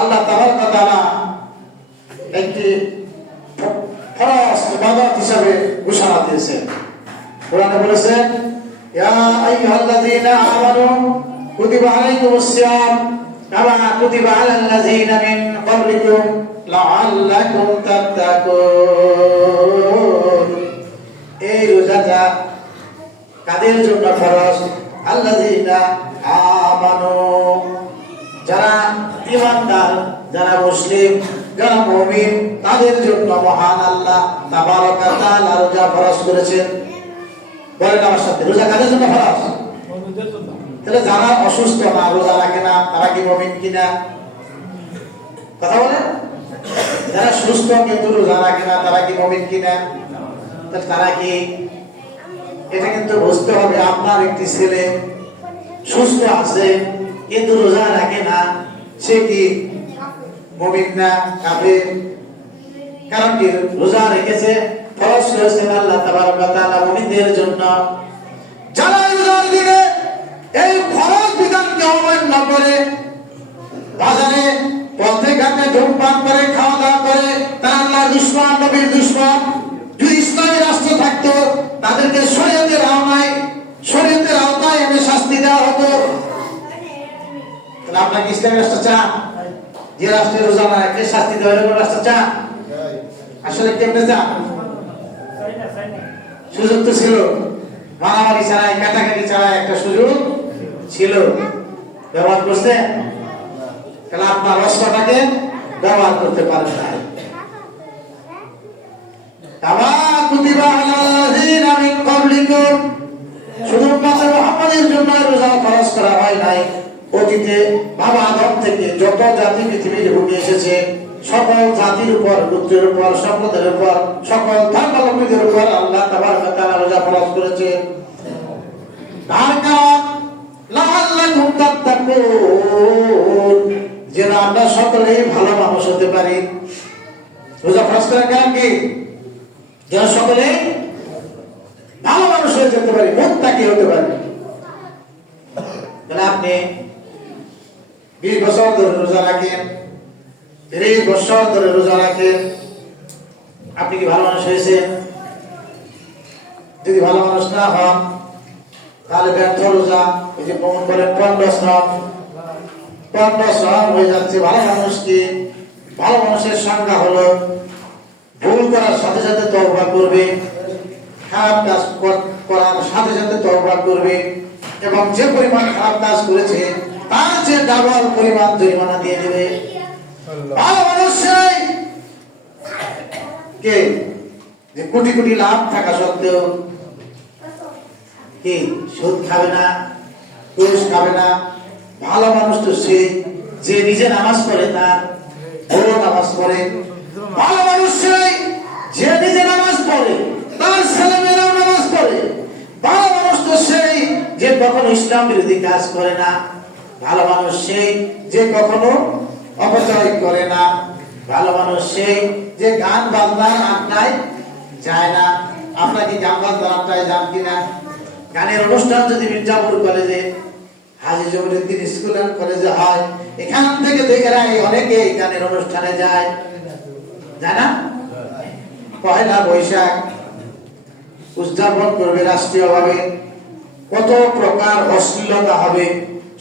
আল্লাহ তাবারক ওয়া তাআলা একটি ফরজ ইবাদত হিসাবে ঘোষণা দিয়েছেন। কোরআনে বলেছেন, ইয়া আইয়ুহাল্লাযীনা আমানু কুতিবা আলাইকুমুস সিয়াম কামা কুতিবা আলাল লাযীনা মিন ক্বাবলিকুম লাআল্লাকুম তাত্তাকুন। এই রোজাটা কাদের জন্য ফরজ? আল্লাযীনা আমানু, যারা ঈমানদার, যারা মুসলিম, যারা মুমিন, তাদের জন্য মহান আল্লাহ তাবারক ওয়া তাআলা রোজা ফরজ করেছেন। বলেন আমার সাথে, রোজা কাদের জন্য ফরজ? তাহলে যারা অসুস্থ না, রোজা রাখে না, তারা কি মুমিন কিনা? কথা বলেন। যারা সুস্থ কিন্তু রোজা রাখে না, তারা কি মুমিন কিনা? তারা কি? এটা কিন্তু বুঝতে হবে। আপনার একটি ছেলে সুস্থ আছে কিন্তু রোজা রাখে না, সে কি মুমিন না কাফের? কারণ কি? রোজা রেখেছে, ফরজ করেছেন আল্লাহ তাবারক ওয়া তাআলা মুমিনদের জন্য। যারা রোজার দিনে এই ফরজ বিধানকে অমান্য করে, বাজারে পথে ঘাটে ধূমপান করে, খাওয়া দাওয়া করে, তারা আল্লাহর দুশমন, নবীর দুশমন। যদি ইসলামী রাষ্ট্র থাকতো, তাদেরকে শরীয়তের আওতায় এনে শাস্তি দেওয়া হতো। তাহলে আপনার কি ইসলামী রাষ্ট্র চান? যে রাষ্ট্রের রোজা না রাখলে শাস্তি দেওয়া হবে, রাষ্ট্র চান? আসলে কেমনে চান? সুযোগ তো ছিল, মারামারি ছাড়াই, কাটাকাটি ছাড়াই একটা সুযোগ ছিল, ব্যবহার করছে। তাহলে আপনার অস্ত্রটাকে ব্যবহার করতে পারেন না। শুধুমাত্র মুহাম্মাদের জন্য রোজা ফরজ করা হয় নাই। অতীতে বাবা আদম থেকে যত জাতি পৃথিবীর ভূমি এসেছে, সকল জাতির উপর, গোত্রের উপর, সম্প্রদায়ের উপর, সকল ধর্মাবলম্বীদের উপর আল্লাহ তাবারক ওয়া তাআলা রোজা ফরজ করেছে। তার কারণ লাআল্লাকুম তাত্তাকুন, যেন আমরা সকলেই ভালো মানুষ হতে পারি। রোজা ফরজ করার কারণ কি? যেন সকলে ভালো মানুষ হয়ে যেতে পারি, মুত্তাকি হতে পারি। তাহলে আপনি 20 বছর ধরে রোজা রাখেন, 30 বছর ধরে রোজা রাখেন, আপনি কি ভালো মানুষ হয়েছেন? যদি ভালো মানুষ না হন, তাহলে ব্যর্থ রোজা। এই যে প্রমাণ করেন 15 শ্রম হয়ে যাচ্ছে। ভালো মানুষ কি? ভালো মানুষের সংজ্ঞা হলো ভুল করার সাথে সাথে তওবা করবে, খারাপ কাজ করার সাথে সাথে তওবা করবে, এবং যে পরিমাণ খারাপ কাজ করেছে তার যে ডাবল পরিমাণ জরিমানা দিয়ে দেবে। ভালো মানুষ সেই কে যে কোটি কোটি লাভ থাকা সত্ত্বেও কি সুদ খাবে না, ঘুষ খাবে না। ভালো মানুষ তো সেই যে নিজে নামাজ পড়ে, তার বড় নামাজ পড়ে। ভালো মানুষ সেই যে নিজে নামাজ পড়ে, তার ছেলেমেয়েরাও নামাজ পড়ে। ভালো মানুষ তো সেই যে কখনো ইসলাম বিরোধী কাজ করে না। ভালো মানুষ সেই যে কখনো অপচয় করে না। ভালো মানুষ সেই যে গান বাজনার আড্ডায় যায় না। আপনারা কি গান বাজনার আড্ডায় যান কিনা? গানের অনুষ্ঠান যদি মির্জাপুর কলেজে, হাজী জমিরুদ্দিন স্কুল এন্ড কলেজে হয়, এখান থেকে দেখেরা অনেকে এই গানের অনুষ্ঠানে যায় না? পহেলা বৈশাখ উদযাপন করবে রাষ্ট্রীয়ভাবে, কত প্রকার অশ্লীলতা হবে,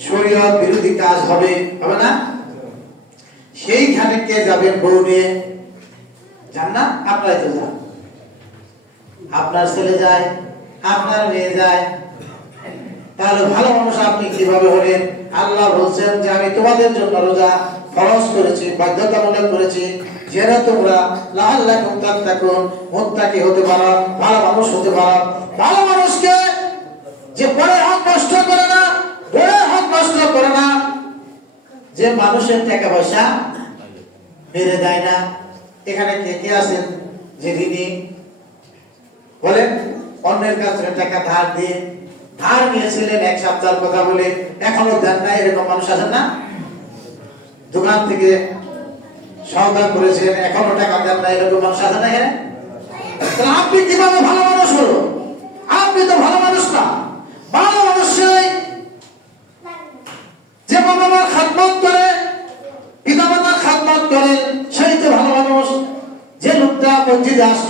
শরীয়ত বিরোধী কাজ হবে না? সেইখানে কে যাবেন বউ নিয়ে? যান না? আপনারাই তো যান। আপনার ছেলে যায়, আপনার মেয়ে যায়। তাহলে ভালো মানুষ আপনি কিভাবে হলেন? আল্লাহ বলছেন যে আমি তোমাদের জন্য রোজা ফরজ করেছি, বাধ্যতামূলক করেছি, যেন তোমরা লাআল্লাকুম তাত্তাকুন, মুত্তাকি হতে পারো, ভালো মানুষ হতে পারো। ভালো মানুষকে যে পরের হক নষ্ট করে না, পরের হক নষ্ট করে না, যে মানুষের টাকা পয়সা মেরে দেয় না। এখানে কে কে আছেন যে ঋণী? বলেন, অন্যের কাছে টাকা ধার দিয়ে, ধার নিয়েছিলেন 1 সপ্তাহের কথা বলে, এখনো দেন না, এরকম মানুষ আছেন না? দোকান থেকে সওদা করেছেন, এখনো টাকা দেন না, এরকম মানুষ আছেন না? তাহলে আপনি কিভাবে ভালো মানুষ হলো? আপনি তো ভালো মানুষ না। ভালো মানুষ সেই যে বাবা মার খেদমত করে, পিতা মাতার করে সেই তো ভালো মানুষ। যে লোকটা মসজিদে আসছে